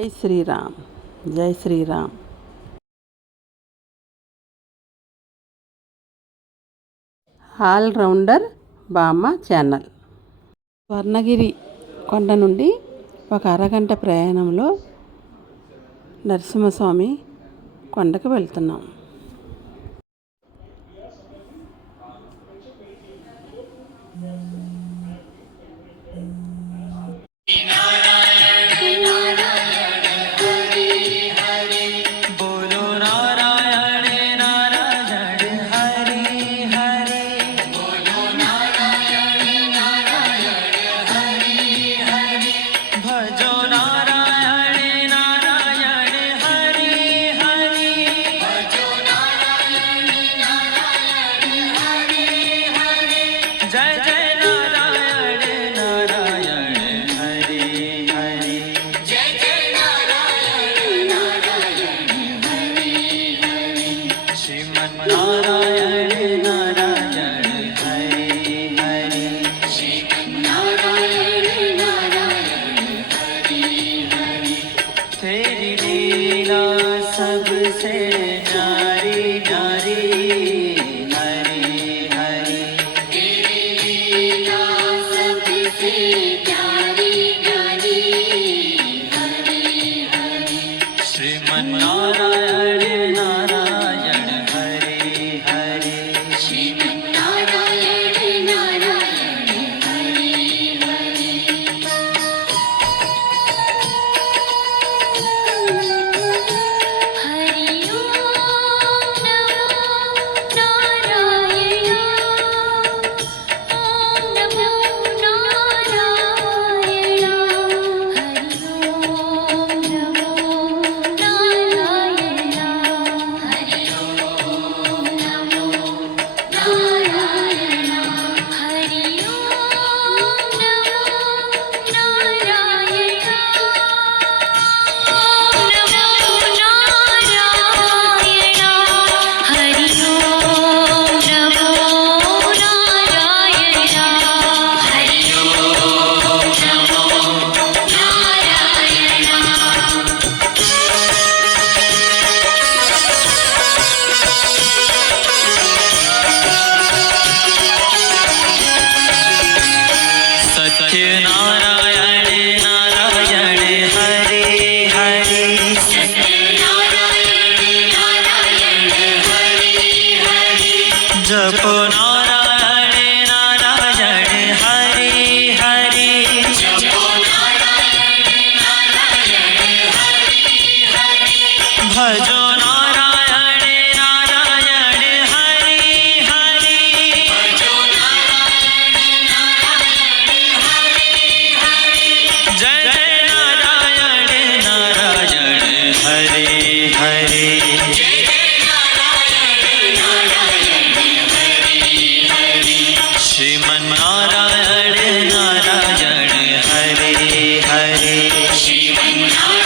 జై శ్రీరామ్. జై Sriram. All rounder బామ్మ ఛానల్. స్వర్ణగిరి కొండ నుండి ఒక అరగంట ప్రయాణంలో నరసింహస్వామి కొండకు వెళ్తున్నాం. सबसे न्यारी न्यारी हरी हरी, तेरी लीला सबसे न्यारी न्यारी हरी हरी, श्रीमन्नारायण नारायण हरि हरि, श्रीमन्नारायण नारायण हरि हरि। नारायण नारायण हरि हरि, सत्यनारायण नारायण हरि हरि, जपो नारायण नारायण हरि हरि, जपो नारायण नारायण हरि हरि, भजो नारायण नारायण हरि हरि, भजो नारायण जय जय नारायण नारायण हरि हरि, जय जय नारायण नारायण हरि हरि, श्रीमन्नारायण नारायण हरि हरि, श्रीमन्नारायण